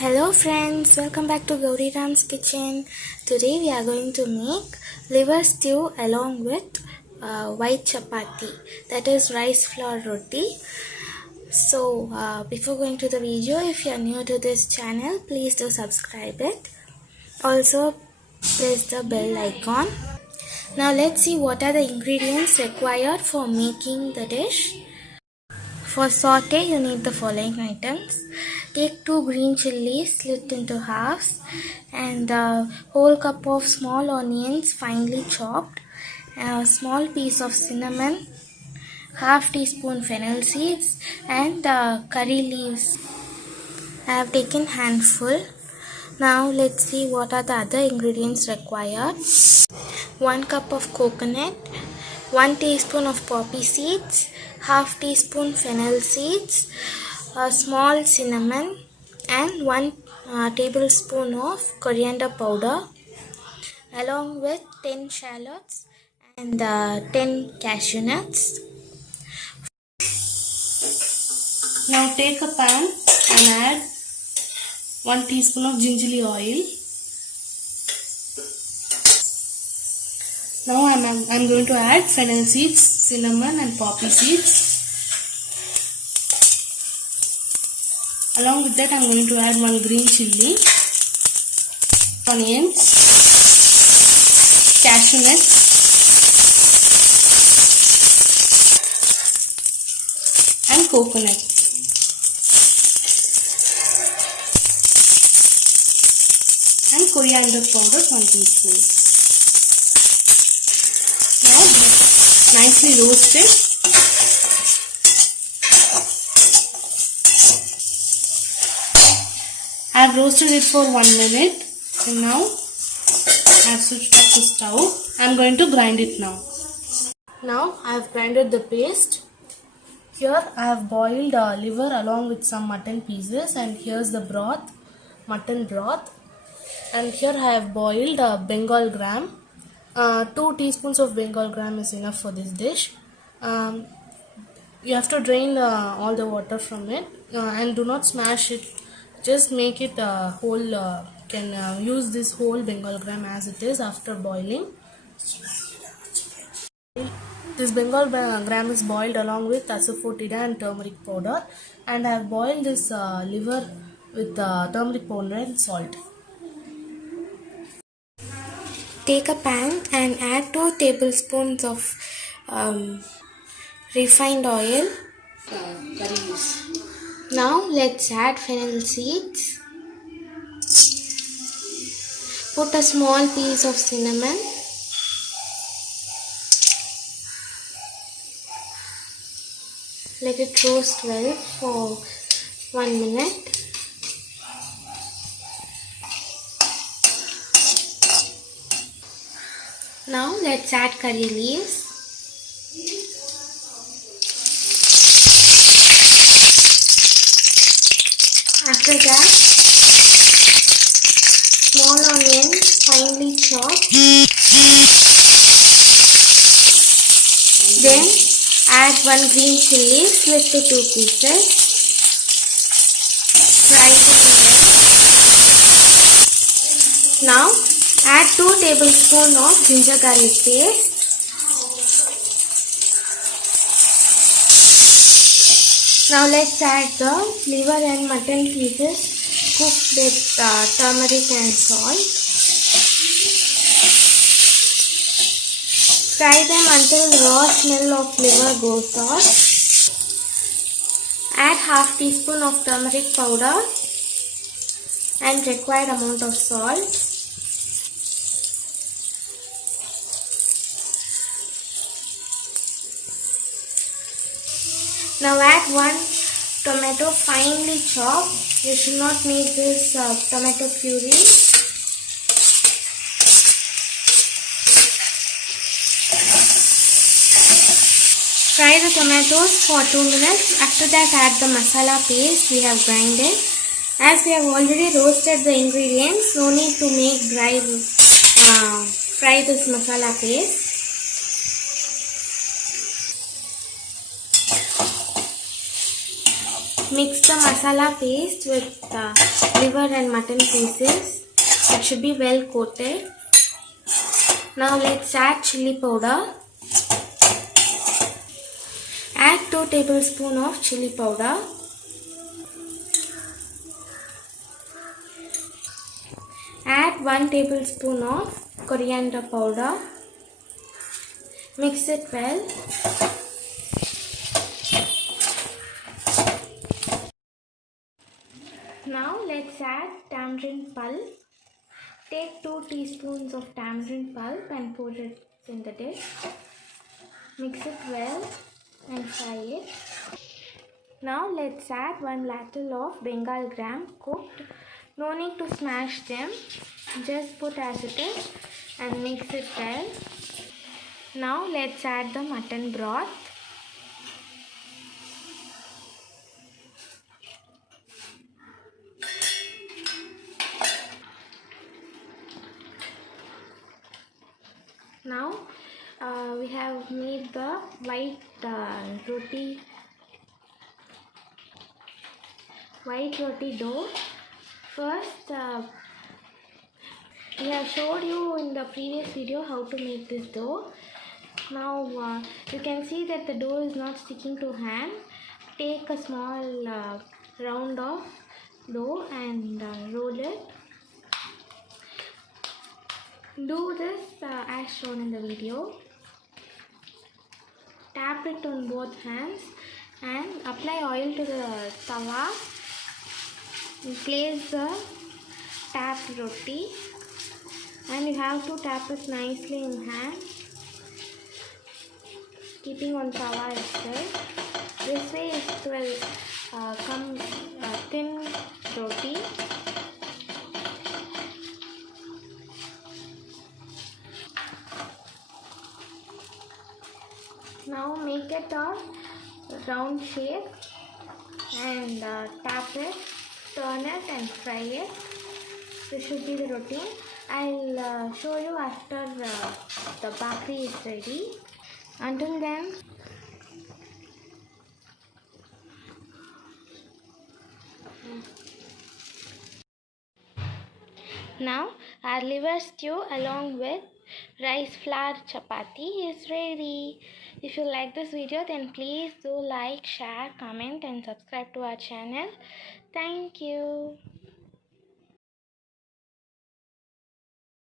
Hello friends, welcome back to Gowri kitchen. Today we are going to make liver stew along with white chapati, that is rice flour roti. So before going to the video, if you are new to this channel, please do subscribe it. Also press the bell icon. Now let's see what are the ingredients required for making the dish. For saute, you need the following items. Take 2 green chilies, slit into halves, and a whole cup of small onions finely chopped, a small piece of cinnamon, half teaspoon fennel seeds, and curry leaves. I have taken handful. Now let's see what are the other ingredients required. 1 cup of coconut, 1 teaspoon of poppy seeds, half teaspoon fennel seeds, a small cinnamon, and 1 tablespoon of coriander powder, along with 10 shallots and 10 cashew nuts. Now take a pan and add 1 teaspoon of gingerly oil. Now I'm going to add fennel seeds, cinnamon and poppy seeds. Along with that, I'm going to add 1 green chilli, onions, cashew nuts, and coconut. And coriander powder 1 teaspoon. Now nicely roast it. I have roasted it for 1 minute and now I have switched off the stove. I am going to grind it now. Now I have grinded the paste. Here I have boiled liver along with some mutton pieces, and here's the broth, mutton broth. And here I have boiled Bengal gram. 2 teaspoons of Bengal gram is enough for this dish. You have to drain all the water from it and do not smash it. Just make it whole. Can use this whole Bengal gram as it is after boiling. This Bengal gram is boiled along with asafoetida and turmeric powder, and I have boiled this liver with turmeric powder and salt. Take a pan and add 2 tablespoons of refined oil. Curry leaves. Now let's add fennel seeds. Put a small piece of cinnamon. Let it roast well for 1 minute. Now let's add curry leaves. After that, small onions finely chopped. Then add 1 green chilli split to 2 pieces. Fry it well. Now add 2 tablespoons of ginger garlic paste. Now let's add the liver and mutton pieces cooked with turmeric and salt. Fry them until raw smell of liver goes off. Add half teaspoon of turmeric powder and required amount of salt. Now add 1 tomato finely chopped. You should not make this tomato puree. Fry the tomatoes for 2 minutes. After that, add the masala paste we have grinded. As we have already roasted the ingredients, no need to make fry this masala paste. Mix the masala paste with liver and mutton pieces. It should be well coated. Now let's add chili powder. Add 2 tablespoons of chili powder. Add 1 tablespoon of coriander powder. Mix it well. Now let's add tamarind pulp. Take 2 teaspoons of tamarind pulp and pour it in the dish. Mix it well and fry it. Now let's add 1 ladle of Bengal gram cooked. No need to smash them. Just put as it is and mix it well. Now let's add the mutton broth. Now we have made the white roti dough. First we have showed you in the previous video how to make this dough. Now you can see that the dough is not sticking to hand. Take a small round of dough and roll it. Do this as shown in the video. Tap it on both hands and apply oil to the tawa. Place the tapped roti and you have to tap it nicely in hand, keeping on tawa itself. This way it will come thin roti. Now make it a round shape and tap it, turn it and fry it. This should be the routine. I'll show you after the bakri is ready. Until then, now our liver stew along with rice flour chapati is ready. If you like this video, then please do like, share, comment and subscribe to our channel. Thank you.